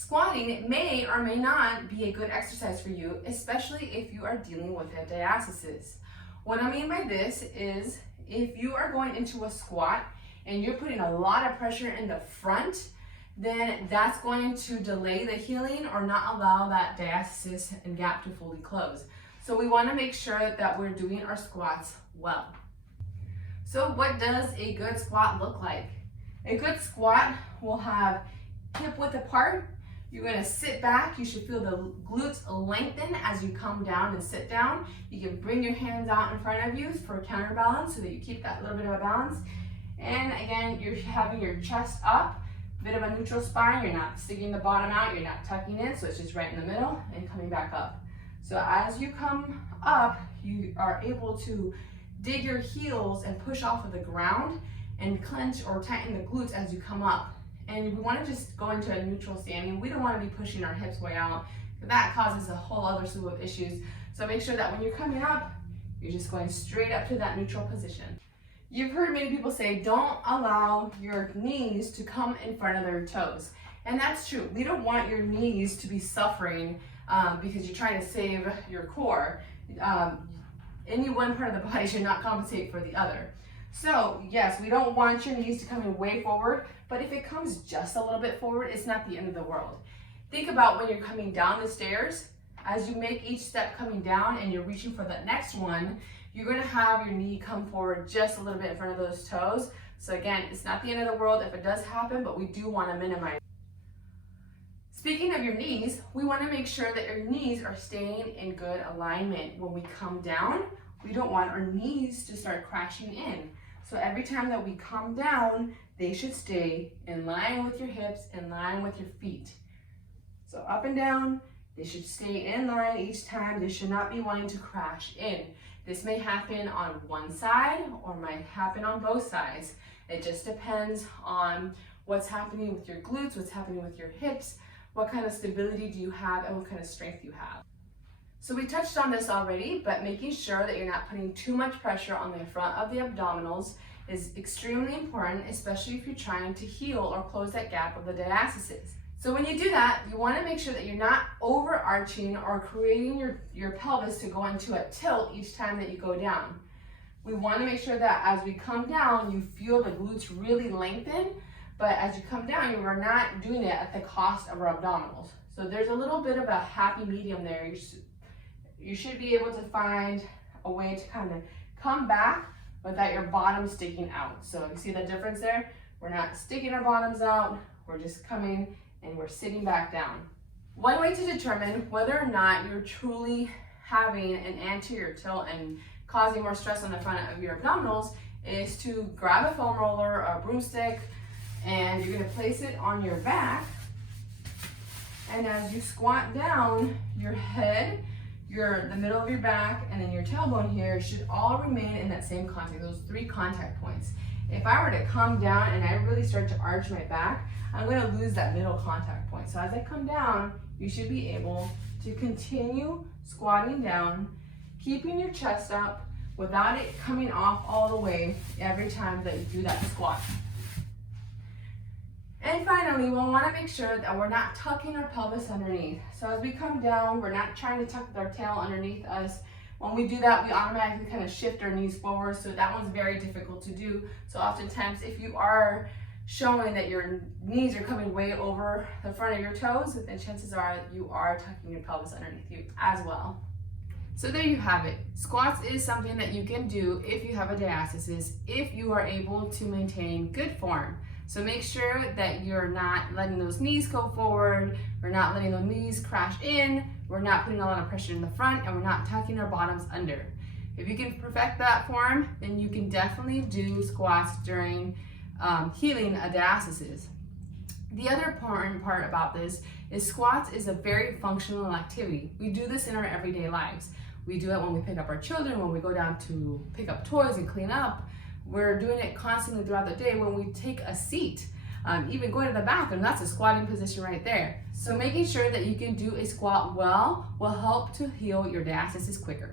Squatting may or may not be a good exercise for you, especially if you are dealing with a diastasis. What I mean by this is if you are going into a squat and you're putting a lot of pressure in the front, then that's going to delay the healing or not allow that diastasis and gap to fully close. So we want to make sure that we're doing our squats well. So what does a good squat look like? A good squat will have hip width apart. You're going to sit back. You should feel the glutes lengthen as you come down and sit down. You can bring your hands out in front of you for counterbalance so that you keep that little bit of a balance. And again, you're having your chest up, a bit of a neutral spine. You're not sticking the bottom out. You're not tucking in, so it's just right in the middle and coming back up. So as you come up, you are able to dig your heels and push off of the ground and clench or tighten the glutes as you come up. And we want to just go into a neutral standing. We don't want to be pushing our hips way out. That causes a whole other slew of issues. So make sure that when you're coming up, you're just going straight up to that neutral position. You've heard many people say, don't allow your knees to come in front of their toes. And that's true. We don't want your knees to be suffering because you're trying to save your core. Any one part of the body should not compensate for the other. So yes, we don't want your knees to come in way forward, but if it comes just a little bit forward, it's not the end of the world. Think about when you're coming down the stairs. As you make each step coming down and you're reaching for the next one, you're going to have your knee come forward just a little bit in front of those toes. So again, it's not the end of the world if it does happen, but we do want to minimize it. Speaking of your knees, we want to make sure that your knees are staying in good alignment. When we come down, we don't want our knees to start crashing in. So every time that we come down, they should stay in line with your hips, in line with your feet. So up and down, they should stay in line each time. They should not be wanting to crash in. This may happen on one side or might happen on both sides. It just depends on what's happening with your glutes, what's happening with your hips, what kind of stability do you have, and what kind of strength you have. So we touched on this already, but making sure that you're not putting too much pressure on the front of the abdominals is extremely important, especially if you're trying to heal or close that gap of the diastasis. So when you do that, you want to make sure that you're not overarching or creating your pelvis to go into a tilt each time that you go down. We want to make sure that as we come down, you feel the glutes really lengthen, but as you come down, you are not doing it at the cost of our abdominals. So there's a little bit of a happy medium there. You should be able to find a way to kind of come back without your bottom sticking out. So you see the difference there? We're not sticking our bottoms out, we're just coming and we're sitting back down. One way to determine whether or not you're truly having an anterior tilt and causing more stress on the front of your abdominals is to grab a foam roller or a broomstick, and you're going to place it on your back. And as you squat down, your head, the middle of your back, and then your tailbone here should all remain in that same contact, those 3 contact points. If I were to come down and I really start to arch my back, I'm going to lose that middle contact point. So as I come down, you should be able to continue squatting down, keeping your chest up without it coming off all the way every time that you do that squat. And finally, we'll want to make sure that we're not tucking our pelvis underneath. So as we come down, we're not trying to tuck our tail underneath us. When we do that, we automatically kind of shift our knees forward, so that one's very difficult to do. So oftentimes, if you are showing that your knees are coming way over the front of your toes, then chances are you are tucking your pelvis underneath you as well. So there you have it. Squats is something that you can do if you have a diastasis, if you are able to maintain good form. So make sure that you're not letting those knees go forward, we're not letting those knees crash in, we're not putting a lot of pressure in the front, and we're not tucking our bottoms under. If you can perfect that form, then you can definitely do squats during healing a diastasis. The other important part about this is squats is a very functional activity. We do this in our everyday lives. We do it when we pick up our children, when we go down to pick up toys and clean up. We're doing it constantly throughout the day when we take a seat. Even going to the bathroom, that's a squatting position right there. So making sure that you can do a squat well will help to heal your diastasis quicker.